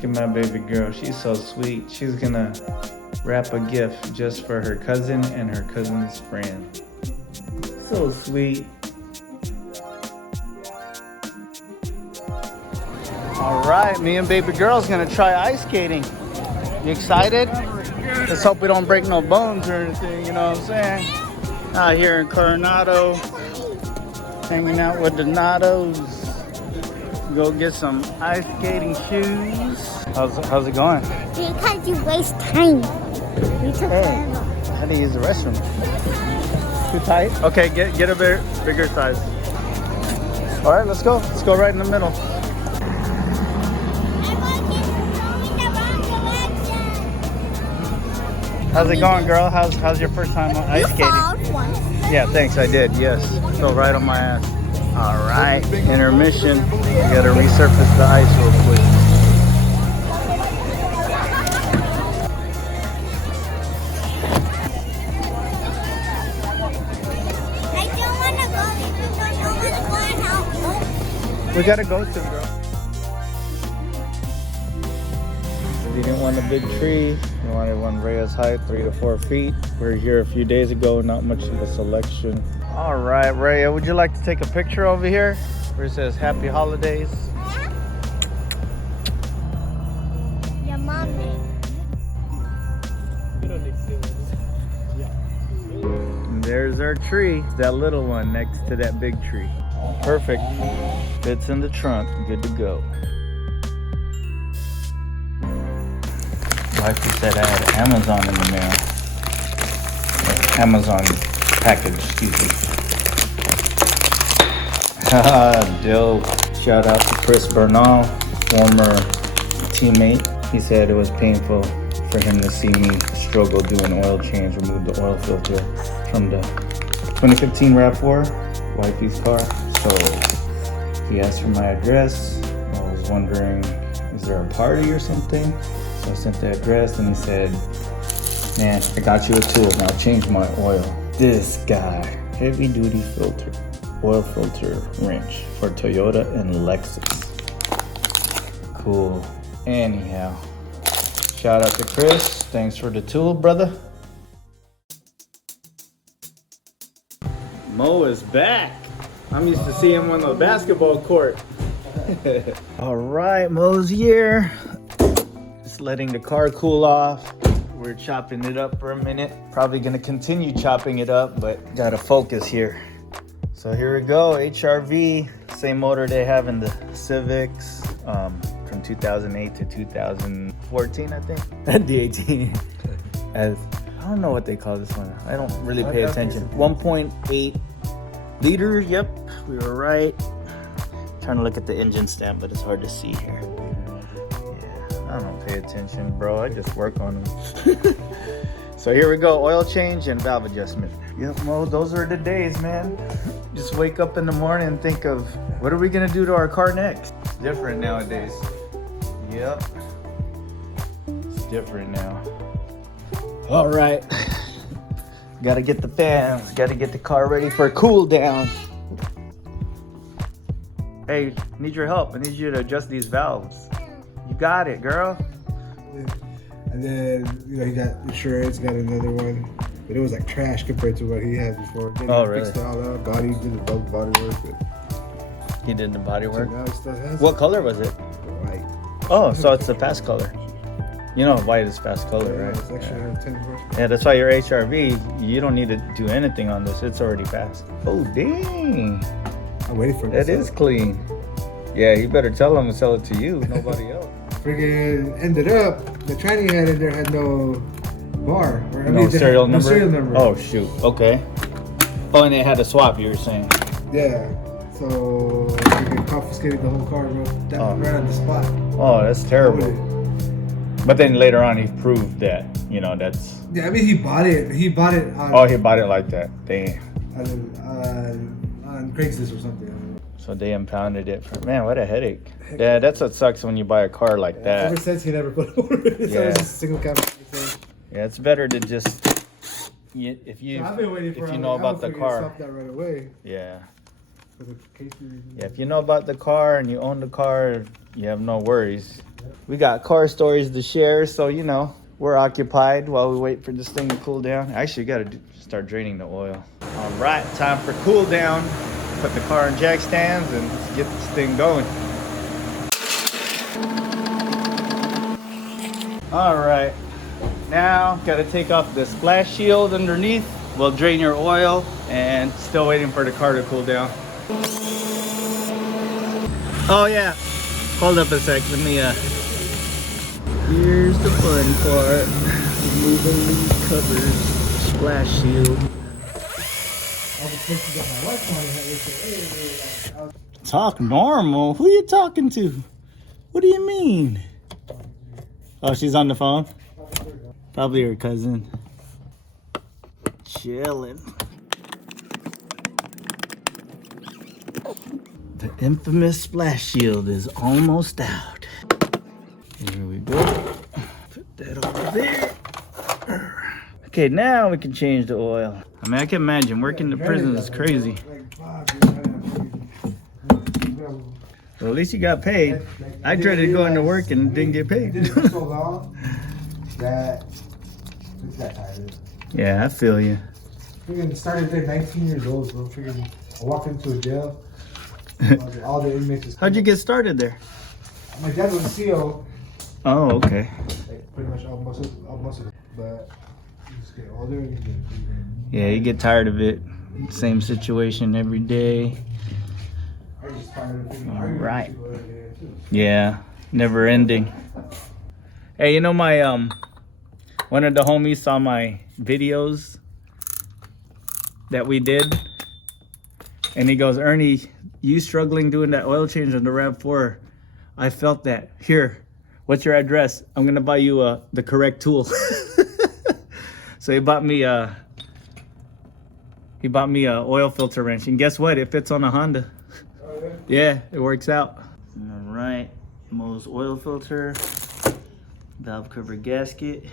Look at my baby girl. She's so sweet. She's gonna wrap a gift just for her cousin and her cousin's friend. So sweet. All right, me and baby girl's gonna try ice skating. You excited? Let's hope we don't break no bones or anything, you know what I'm saying? Out here in Coronado, hanging out with the Nados. Go get some ice skating shoes. How's it going? Because you waste time. You took forever. I had to use the restroom. Too tight? Okay, get a bigger size. All right, let's go. Let's go right in the middle. How's it going, girl? How's your first time on ice skating? Yeah, thanks. I did. Yes. Fell right on my ass. All right. Intermission. We gotta resurface the ice real quick. I don't want to go because I don't want to go and help. We gotta go soon, girl. We didn't want a big tree. We wanted one Rhea's height, 3 to 4 feet. We were here a few days ago, not much of a selection. All right, Rhea, would you like to take a picture over here where it says Happy Holidays? Your mommy. And there's our tree, that little one next to that big tree. Perfect. Fits in the trunk, good to go. Wifey said I had Amazon in the mail. Amazon package, excuse me. Dope. Shout out to Chris Bernal, former teammate. He said it was painful for him to see me struggle doing oil change, remove the oil filter from the 2015 RAV4, wifey's car. So he asked for my address. I was wondering, is there a party or something? So I sent the address and he said, man, I got you a tool, now change my oil. This guy, heavy duty filter, oil filter wrench for Toyota and Lexus. Cool. Anyhow, shout out to Chris. Thanks for the tool, brother. Mo is back. I'm used to seeing him on the basketball court. All right, Mo's here. Just letting the car cool off. We're chopping it up for a minute. Probably gonna continue chopping it up, but gotta focus here. So here we go, HRV. Same motor they have in the Civics from 2008 to 2014, I think. The 18. As I don't know what they call this one. I don't really pay attention. 1.8 liters. Yep, we were right. Trying to look at the engine stamp, but it's hard to see here. I don't pay attention, bro. I just work on them. So here we go. Oil change and valve adjustment. Yep, Mo, those are the days, man. Just wake up in the morning and think of, what are we going to do to our car next? It's different nowadays. Yep. It's different now. All right. Got to get the fans. Got to get the car ready for a cool down. Hey, need your help. I need you to adjust these valves. You got it, girl. And then, he got insurance, got another one. But it was like trash compared to what he had before. Then Oh, he really? fixed it all up. Body, did the body work. But He did the body so work. now he still has What color was it? white. Oh, so it's the fast color. You know white is fast color, Yeah, right? it's extra 10 horsepower. Yeah, that's why your HRV, you don't need to do anything on this. It's already fast. Oh, dang. I'm waiting for it. That is clean. Yeah, you better tell them to sell it to you, nobody else. Friggin' ended up, the tranny he had in there had no bar. Or, No serial no number? serial number. Oh, shoot. Okay. Oh, and they had to swap, you were saying. Yeah. So, friggin' confiscated the whole car, bro. That right on the spot. Oh, that's terrible. But then later on, he proved that, that's... Yeah, I mean, he bought it. He bought it on, Oh, he bought it like that. Dang. on Craigslist or something. So they impounded it for... Man, what a headache. Yeah, that's what sucks when you buy a car like that. Ever since, he never put a motor in it. So it's just a single cab. Yeah, it's better to just... If you I've been waiting for if you know about the car... Stop that right away. Yeah. For the case reason. Yeah, if you know about the car and you own the car, you have no worries. We got car stories to share, so you know, we're occupied while we wait for this thing to cool down. Actually, got to start draining the oil. All right, time for cool down. Put the car in jack stands and let's get this thing going. All right, now got to take off the splash shield underneath. We'll drain your oil, and still waiting for the car to cool down. Oh yeah, hold up a sec. Let me here's the fun part. Removing these covers, splash shield. Talk normal? Who you talking to? What do you mean? Oh, she's on the phone? Probably her cousin. Chilling. The infamous splash shield is almost out. Here we go. Put that over there. Okay, now we can change the oil. I mean, I can imagine working in the prison is crazy. Well, at least you got paid. I dreaded going to work and didn't get paid. So long that it's that tired. Yeah, I feel you. Freaking started there 19 years old, bro. Freaking, I walked into a jail. All the inmates. How'd you get started there? My dad was a CO. Oh, okay. Like, pretty much almost of it. But you just get older and you get. Yeah, you get tired of it. Same situation every day. I just tired of thinking, Right. Yeah, never ending. Hey, you know my one of the homies saw my videos that we did, and he goes, Ernie, you struggling doing that oil change on the RAV4, I felt that. Here, what's your address? I'm gonna buy you the correct tool. So he bought me a oil filter wrench, and guess what? It fits on a Honda. Oh, Yeah, it works out. All right, Mo's oil filter, valve cover gasket.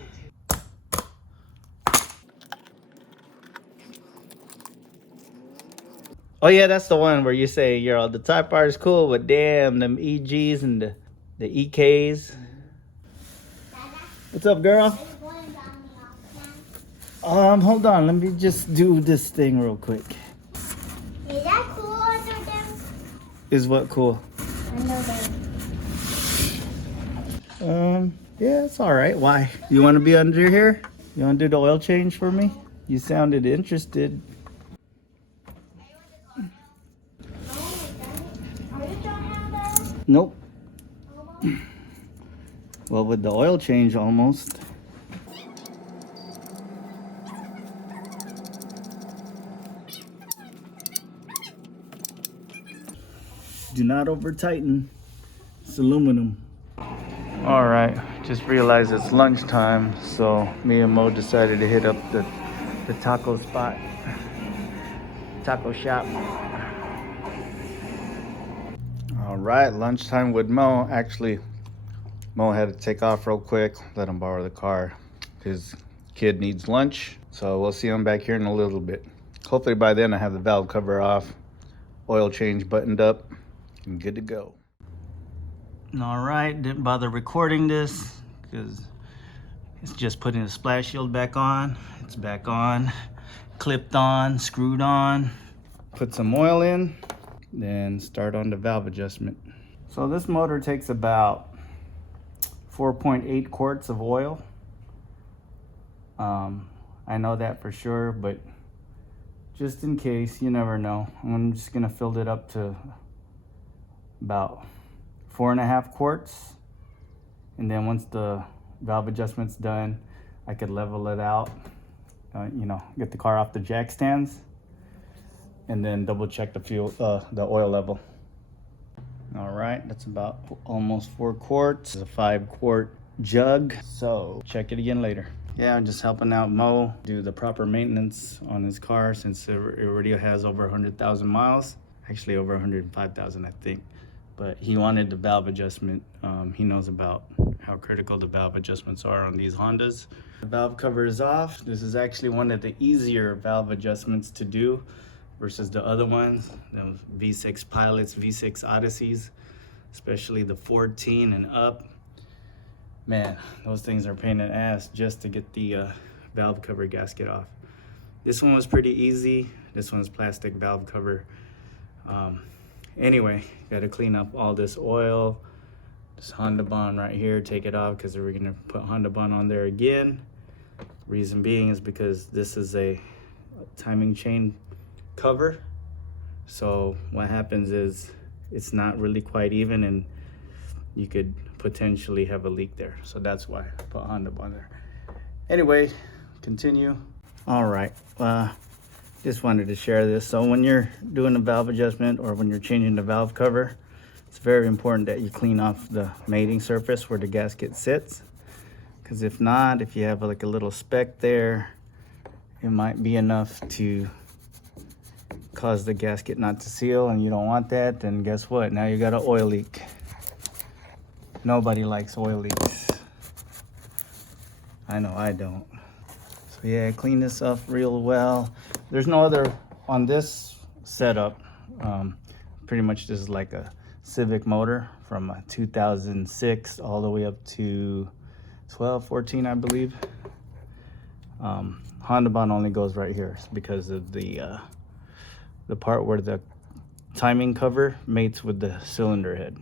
Oh yeah, that's the one where you say, "Yo, the Type R is cool, but damn, them EGs and the EKs." What's up, girl? Hold on, let me just do this thing real quick. Is that cool under them? Is what cool? Under them. Yeah, it's all right. Why? You want to be under here? You want to do the oil change for me? You sounded interested. Nope. Well, with the oil change, almost. Do not over tighten. It's aluminum. All right, just realized it's lunchtime, so me and Mo decided to hit up the taco spot, taco shop. All right, lunchtime with Mo. Actually, Mo had to take off real quick, let him borrow the car. His kid needs lunch, so we'll see him back here in a little bit. Hopefully by then I have the valve cover off, oil change buttoned up, and good to go. All right, didn't bother recording this because it's just putting the splash shield back on. It's back on, clipped on, screwed on. Put some oil in, then start on the valve adjustment. So this motor takes about 4.8 quarts of oil. I know that for sure, but just in case, you never know. I'm just gonna fill it up to about 4.5 quarts, and then once the valve adjustment's done, I could level it out, get the car off the jack stands, and then double check the oil level. All right, that's about almost 4 quarts. It's a 5-quart jug, so check it again later. Yeah, I'm just helping out Mo do the proper maintenance on his car since it already has over 100,000 miles, actually over 105,000, I think. But he wanted the valve adjustment. He knows about how critical the valve adjustments are on these Hondas. The valve cover is off. This is actually one of the easier valve adjustments to do versus the other ones, those V6 Pilots, V6 Odysseys, especially the 14 and up. Man, those things are a pain in the ass just to get the valve cover gasket off. This one was pretty easy. This one's plastic valve cover. Anyway, got to clean up all this oil, this Honda Bond right here, take it off because we're gonna put Honda Bond on there again. Reason being is because this is a timing chain cover. So what happens is it's not really quite even and you could potentially have a leak there. So that's why I put Honda Bond there. Anyway, continue. All right, just wanted to share this. So when you're doing a valve adjustment or when you're changing the valve cover, it's very important that you clean off the mating surface where the gasket sits. Because if not, if you have like a little speck there, it might be enough to cause the gasket not to seal, and you don't want that. Then guess what? Now you got an oil leak. Nobody likes oil leaks. I know I don't. So yeah, clean this up real well. There's no other on this setup. Pretty much this is like a Civic motor from 2006 all the way up to 12, 14, I believe. Honda Bond only goes right here because of the part where the timing cover mates with the cylinder head.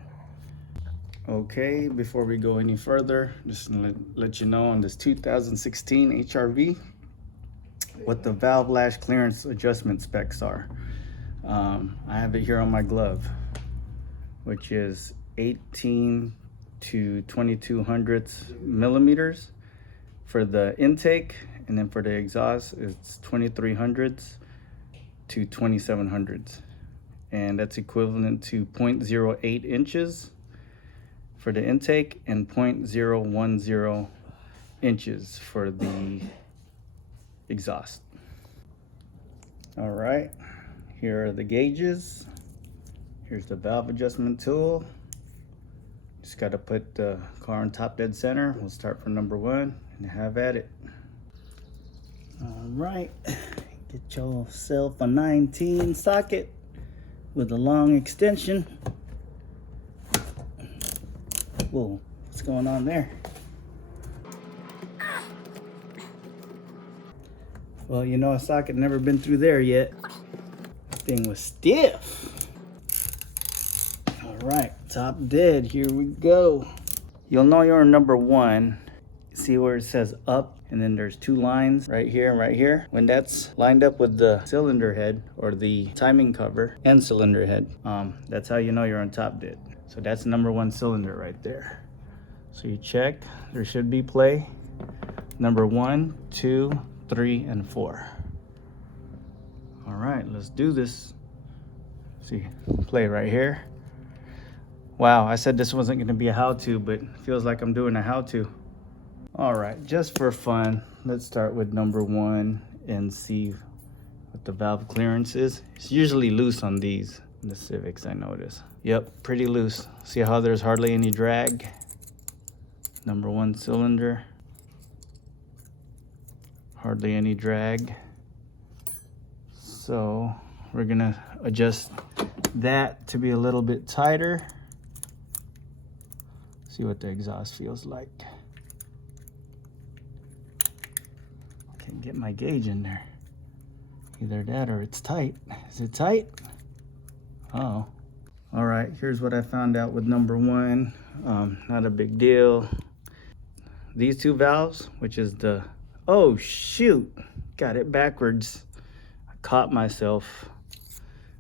Okay, before we go any further, just let you know on this 2016 HRV what the valve lash clearance adjustment specs are. I have it here on my glove, which is 18 to 2200 millimeters for the intake, and then for the exhaust it's 2300s to 2700s, and that's equivalent to 0.08 inches for the intake and 0.010 inches for the exhaust. All right, here are the gauges. Here's the valve adjustment tool. Just got to put the car on top dead center. We'll start from number 1 and have at it. All right, get yourself a 19 socket with a long extension. Whoa, what's going on there? Well, you know, a socket never been through there yet. Thing was stiff. All right, top dead, here we go. You'll know you're in number 1. See where it says up, and then there's 2 lines right here and right here. When that's lined up with the cylinder head or the timing cover and cylinder head, that's how you know you're on top dead. So that's number 1 cylinder right there. So you check, there should be play. Number 1, 2, 3, and 4. All right, let's do this. See, play right here. Wow, I said this wasn't gonna be a how-to, but it feels like I'm doing a how-to. All right, just for fun, let's start with number 1 and see what the valve clearance is. It's usually loose on these, in the Civics, I notice. Yep, pretty loose. See how there's hardly any drag? Number 1 cylinder. Hardly any drag. So we're gonna adjust that to be a little bit tighter. See what the exhaust feels like. Can't get my gauge in there. Either that or it's tight. Is it tight? Uh-oh. All right, here's what I found out with number 1. Not a big deal. These 2 valves, which is the, oh shoot, got it backwards. I caught myself.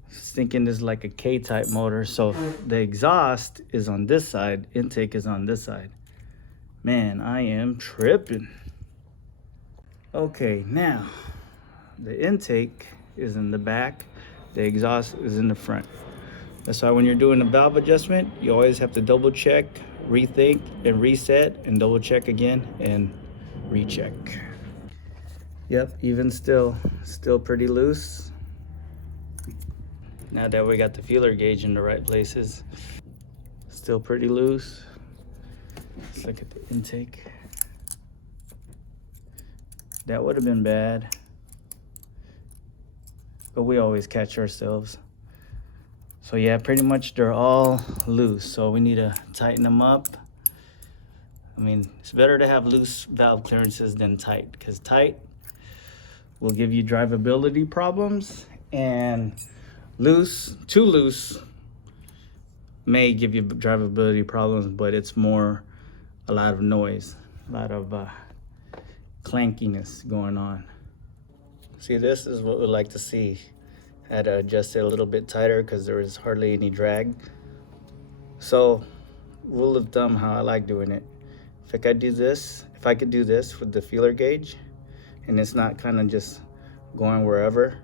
Thinking this is like a K-type motor. So the exhaust is on this side, intake is on this side. Man, I am tripping. Okay, now the intake is in the back, the exhaust is in the front. That's why when you're doing a valve adjustment, you always have to double check, rethink, and reset, and double check again and recheck. Yep, even still pretty loose. Now that we got the feeler gauge in the right places, still pretty loose. Let's look at the intake. That would have been bad, but we always catch ourselves. So yeah, pretty much they're all loose. So we need to tighten them up. I mean, it's better to have loose valve clearances than tight, because tight will give you drivability problems, and too loose may give you drivability problems, but it's more a lot of noise, a lot of clankiness going on. See, this is what we'd like to see. I had to adjust it a little bit tighter because there was hardly any drag. So, rule of thumb, how I like doing it. If I could do this with the feeler gauge, and it's not kind of just going wherever,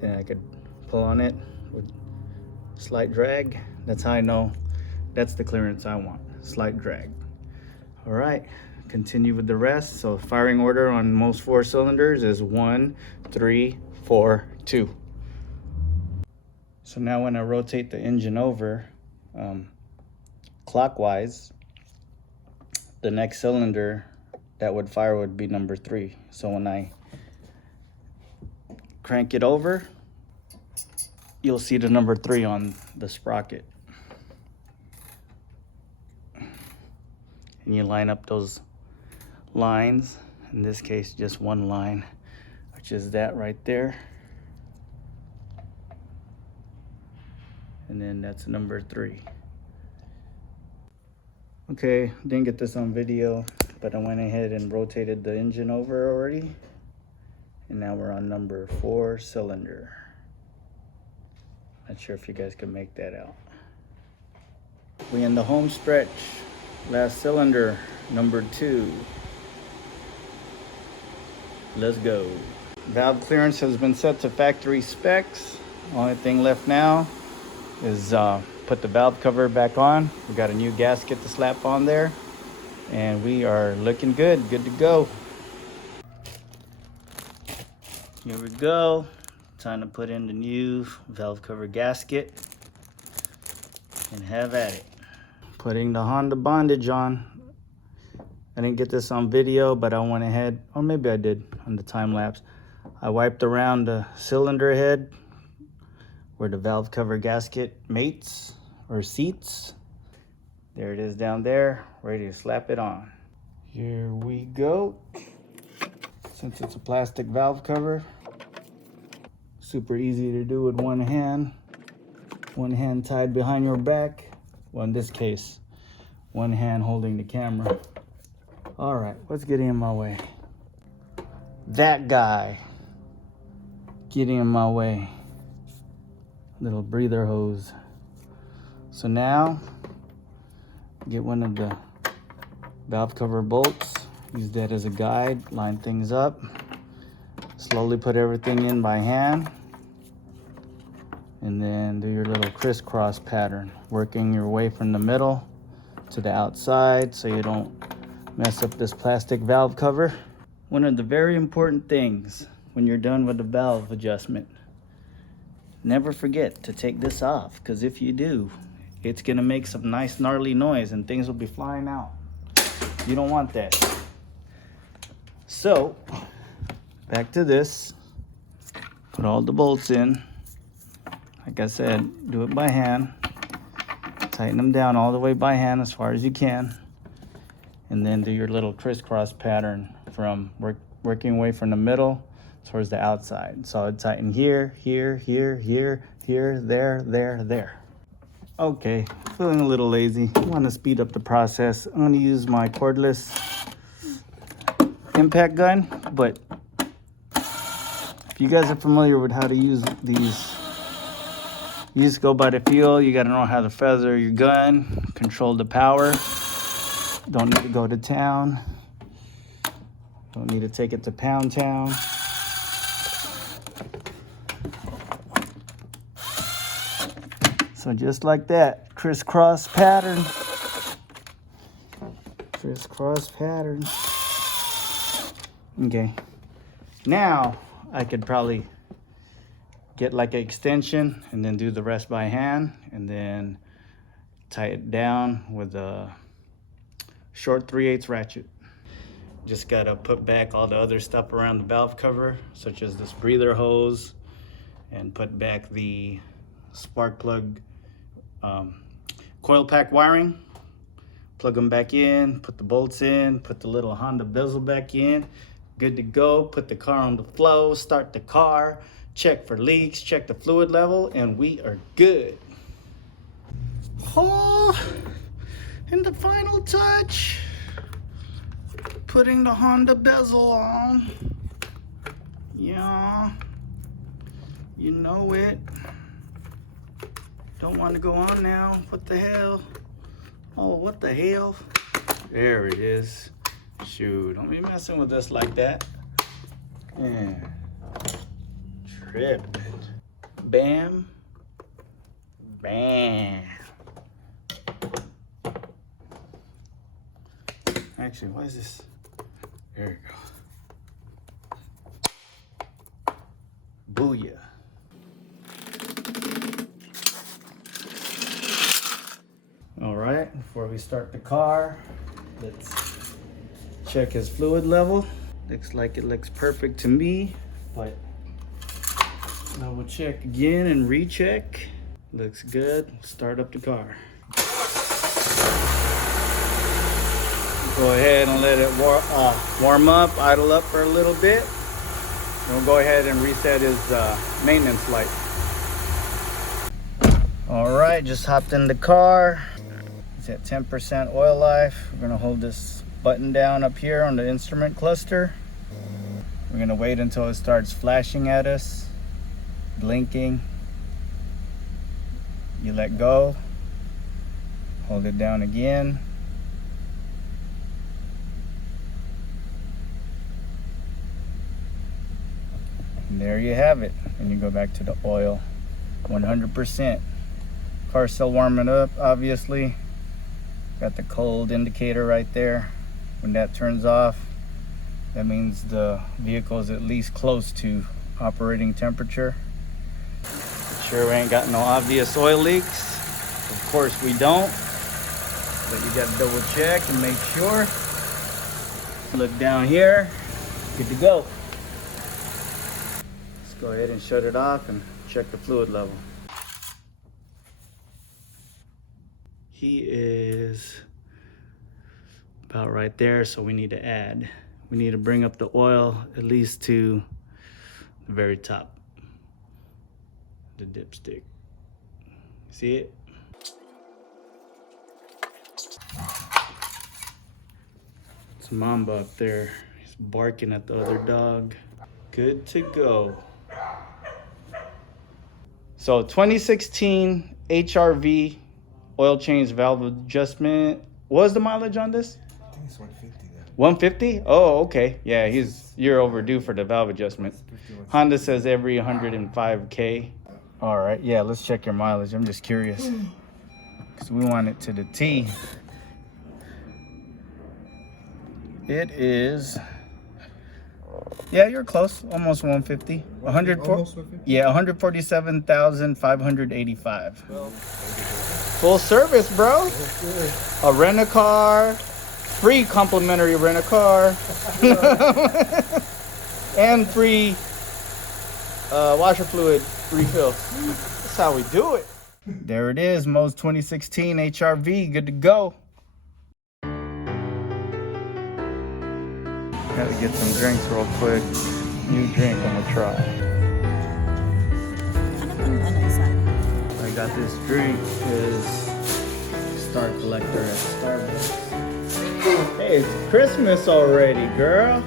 then I could pull on it with slight drag. That's how I know that's the clearance I want, slight drag. All right, continue with the rest. So firing order on most 4 cylinders is 1, 3, 4, 2. So now when I rotate the engine over clockwise, the next cylinder that would fire would be number 3. So when I crank it over, you'll see the number 3 on the sprocket. And you line up those lines, in this case just one line, which is that right there. And then that's number 3. Okay, didn't get this on video, but I went ahead and rotated the engine over already. And now we're on number 4 cylinder. Not sure if you guys can make that out. We in the home stretch. Last cylinder, number 2. Let's go. Valve clearance has been set to factory specs. Only thing left now is put the valve cover back on. We got a new gasket to slap on there, and we are looking good to go. Here we go. Time to put in the new valve cover gasket and have at it. Putting the Honda bondage on. I didn't get this on video, but I went ahead, or maybe I did on the time lapse. I wiped around the cylinder head where the valve cover gasket mates or seats. There it is down there, ready to slap it on. Here we go. Since it's a plastic valve cover, super easy to do with one hand tied behind your back. Well, in this case, one hand holding the camera. All right, what's getting in my way? That guy getting in my way. Little breather hose. So now, get one of the valve cover bolts, use that as a guide, line things up, slowly put everything in by hand, and then do your little crisscross pattern, working your way from the middle to the outside so you don't mess up this plastic valve cover. One of the very important things when you're done with the valve adjustment, never forget to take this off, because if you do, it's gonna make some nice gnarly noise and things will be flying out. You don't want that. So, back to this. Put all the bolts in. Like I said, do it by hand. Tighten them down all the way by hand as far as you can. And then do your little crisscross pattern from working away from the middle towards the outside. Solid tighten here, here, here, here, here, there, there, there. Okay, feeling a little lazy. I want to speed up the process. I'm going to use my cordless impact gun, but if you guys are familiar with how to use these, you just go by the feel. You got to know how to feather your gun, control the power. Don't need to go to town. Don't need to take it to Pound Town. So just like that, crisscross pattern. Crisscross pattern. Okay. Now I could probably get like an extension and then do the rest by hand and then tie it down with a short 3/8 ratchet. Just gotta put back all the other stuff around the valve cover, such as this breather hose, and put back the spark plug coil pack wiring, plug them back in, put the bolts in, put the little Honda bezel back in. Good to go. Put the car on the flow, start the car, check for leaks, check the fluid level, and we are good. Oh, and the final touch, putting the Honda bezel on. Yeah, you know it. Don't want to go on now. What the hell? Oh, what the hell? There it is. Shoot, don't be messing with us like that. Yeah. Tripping. Bam. Bam. Actually, what is this? There we go. Booyah. All right, before we start the car, let's check his fluid level. Looks like it looks perfect to me, but double check again and recheck. Looks good. Start up the car. Go ahead and let it warm up, idle up for a little bit. And we'll go ahead and reset his maintenance light. All right, just hopped in the car. It's at 10% oil life. We're gonna hold this button down up here on the instrument cluster. We're gonna wait until it starts flashing at us, blinking. You let go, hold it down again. And there you have it. And you go back to the oil, 100%. Car's still warming up, obviously. Got the cold indicator right there. When that turns off, that means the vehicle is at least close to operating temperature. Sure we ain't got no obvious oil leaks. Of course we don't, but you gotta double check and make sure. Look down here, good to go. Let's go ahead and shut it off and check the fluid level. He is about right there, so we need to add. We need to bring up the oil at least to the very top. The dipstick. See it? It's Mamba up there. He's barking at the other dog. Good to go. So 2016 HRV oil change valve adjustment. What was the mileage on this? I think it's 150 now. 150? Oh, okay. Yeah, you're overdue for the valve adjustment. Honda says every 105K. All right, yeah, let's check your mileage. I'm just curious because we want it to the T. It is, yeah, you're close, almost 150. 150? Yeah, 147,585. Full service, bro. A rent-a-car, free complimentary rent-a-car, and free washer fluid refill. That's how we do it. There it is, Mo's 2016 HRV, good to go. Gotta get some drinks real quick. New drink I'm gonna try. I got this drink is Star Collector at Starbucks. Hey, it's Christmas already, girl.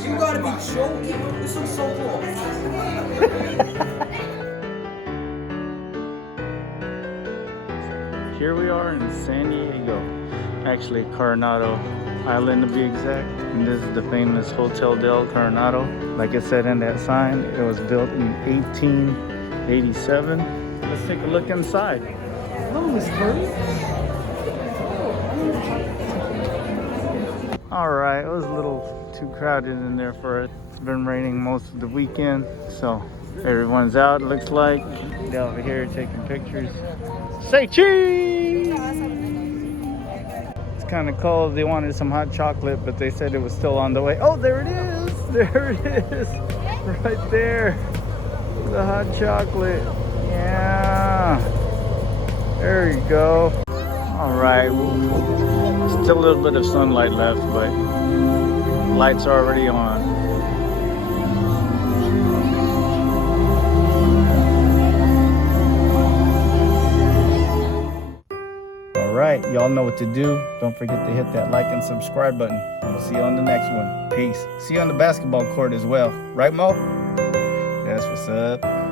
You gotta be joking. This is so cool. Here we are in San Diego. Actually, Coronado Island to be exact. And this is the famous Hotel del Coronado. Like it said in that sign, it was built in 1887. Let's take a look inside. Oh, Miss Birdie. All right, it was a little too crowded in there for it. It's been raining most of the weekend, so everyone's out, it looks like. They're over here taking pictures. Say cheese! It's kind of cold. They wanted some hot chocolate, but they said it was still on the way. Oh, there it is. There it is. Right there. The hot chocolate. Yeah. There you go. All right. Still a little bit of sunlight left, but lights are already on. All right, y'all know what to do. Don't forget to hit that like and subscribe button. We'll see you on the next one. Peace. See you on the basketball court as well. Right, Mo? That's what's up.